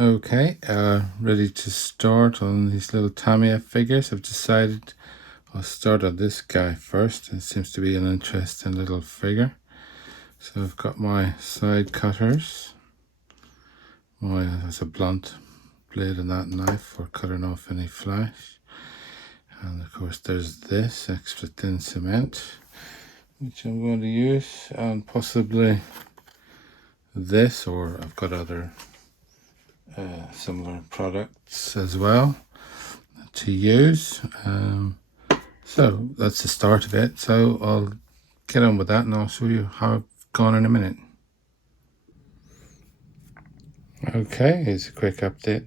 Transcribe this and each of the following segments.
Okay, ready to start on these little Tamiya figures. I've decided I'll start on this guy first. It seems to be an interesting little figure. So I've got my side cutters. There's a blunt blade on that knife for cutting off any flash. And of course there's this extra thin cement, which I'm going to use, and possibly this, or I've got other similar products as well to use. So that's the start of it. So I'll get on with that and I'll show you how I've gone in a minute. Okay, here's a quick update.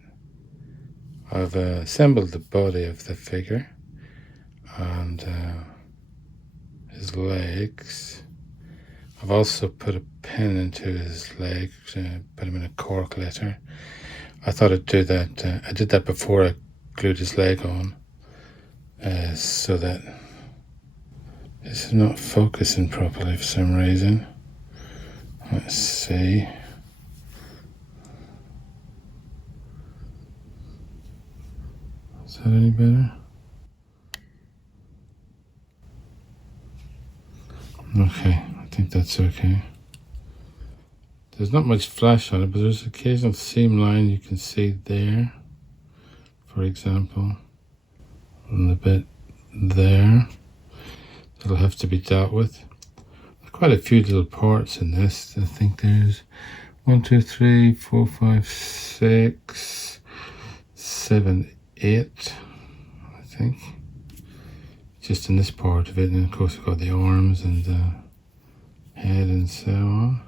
I've assembled the body of the figure and his legs. I've also put a pin into his leg to put him in a cork letter. I thought I'd do that. I did that before I glued his leg on, so that this is not focusing properly for some reason. Let's see. Is that any better? Okay, I think that's okay. There's not much flash on it, but there's an occasional seam line you can see there, for example, and the bit there. That'll have to be dealt with. There's quite a few little parts in this. I think there's 1, 2, 3, 4, 5, 6, 7, 8, I think. Just in this part of it, and of course we've got the arms and the head and so on.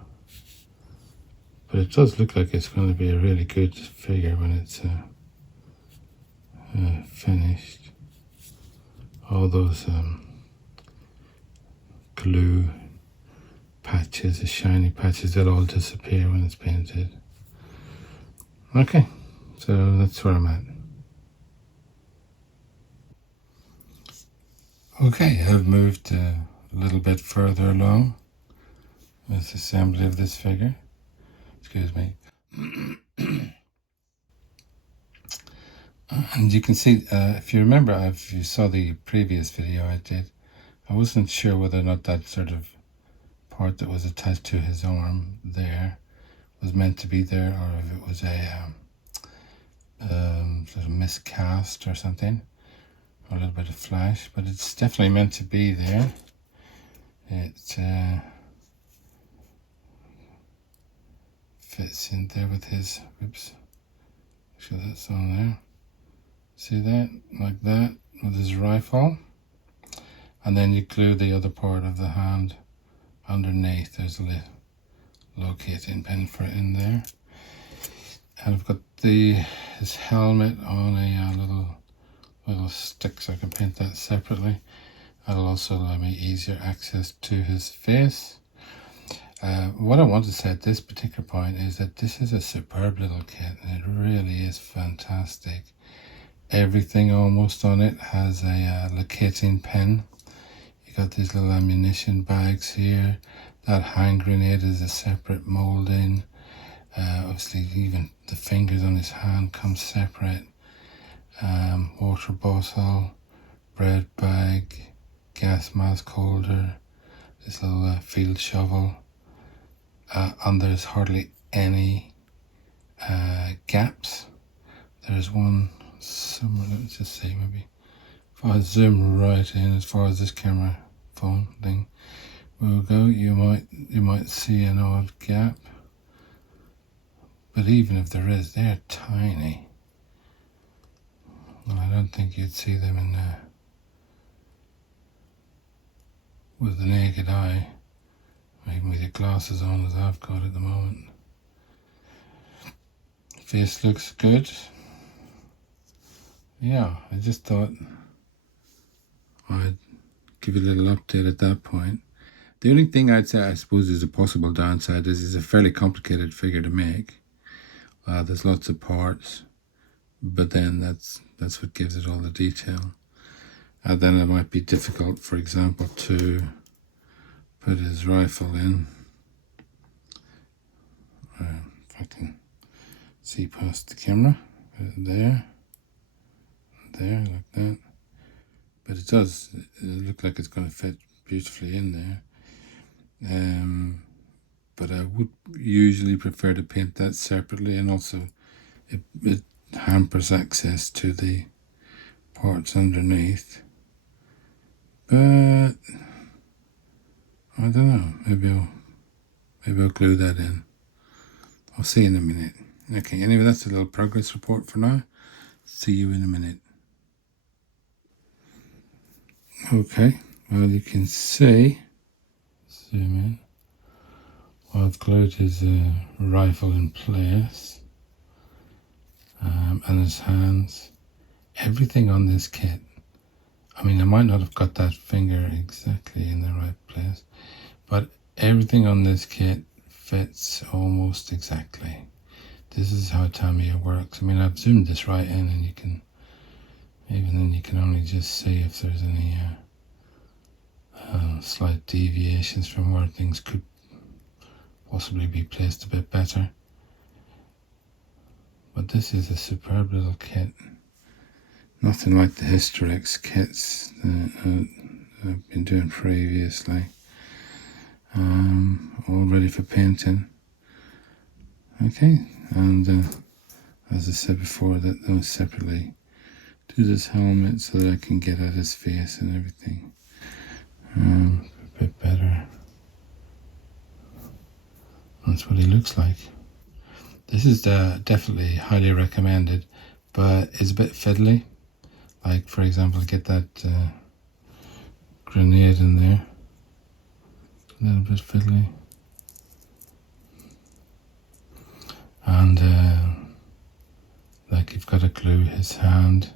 But it does look like it's going to be a really good figure when it's finished. All those glue patches, the shiny patches, they'll all disappear when it's painted. Okay, so that's where I'm at. Okay, I've moved a little bit further along with the assembly of this figure. Excuse me. And you can see, if you remember, if you saw the previous video I did, I wasn't sure whether or not that sort of part that was attached to his arm there was meant to be there, or if it was a sort of miscast or something, or a little bit of flash, but it's definitely meant to be there. It fits in there with his, oops, sure that's on there. See that? Like that, with his rifle. And then you glue the other part of the hand underneath. There's a locating pin for it in there. And I've got his helmet on a little stick, so I can paint that separately. That'll also allow me easier access to his face. What I want to say at this particular point is that this is a superb little kit, and it really is fantastic. Everything almost on it has a locating pin. You got these little ammunition bags here. That hand grenade is a separate molding. Obviously even the fingers on his hand come separate. Water bottle, bread bag, gas mask holder, this little field shovel, and there's hardly any gaps. There's one somewhere, let me just see, maybe if I zoom right in as far as this camera phone thing will go, you might see an odd gap, but even if there is, they're tiny. I don't think you'd see them in with the naked eye, even with your glasses on as I've got at the moment. Face looks good. Yeah, I just thought I'd give you a little update at that point. The only thing I'd say, I suppose, is a possible downside is it's a fairly complicated figure to make. There's lots of parts, but then that's what gives it all the detail. And then it might be difficult, for example, to put his rifle in. If I can see past the camera. Put it there, like that. But it does look like it's going to fit beautifully in there. But I would usually prefer to paint that separately, and also it hampers access to the parts underneath. But I don't know, maybe I'll glue that in. I'll see you in a minute. Okay, anyway, that's a little progress report for now. See you in a minute. Okay, well, you can see, zoom in, well, I've glued his rifle in place, and his hands. Everything on this kit, I mean, I might not have got that finger exactly in the right place, but everything on this kit fits almost exactly. This is how Tamiya works. I mean, I've zoomed this right in, and you can, even then you can only just see if there's any slight deviations from where things could possibly be placed a bit better. But this is a superb little kit. Nothing like the Hysterix kits that I've been doing previously. All ready for painting. Okay, and as I said before, that I'll separately do this helmet so that I can get at his face and everything a bit better. That's what he looks like. This is definitely highly recommended, but it's a bit fiddly. Like, for example, get that grenade in there. A little bit fiddly. And like, you've got to glue his hand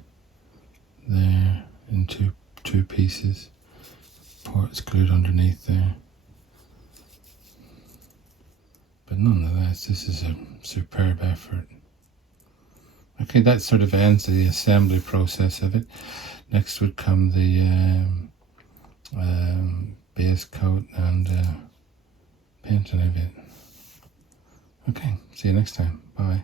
there in two pieces. Parts glued underneath there. But nonetheless, this is a superb effort. Okay, that sort of ends the assembly process of it. Next would come the base coat and painting of it. Okay, see you next time. Bye.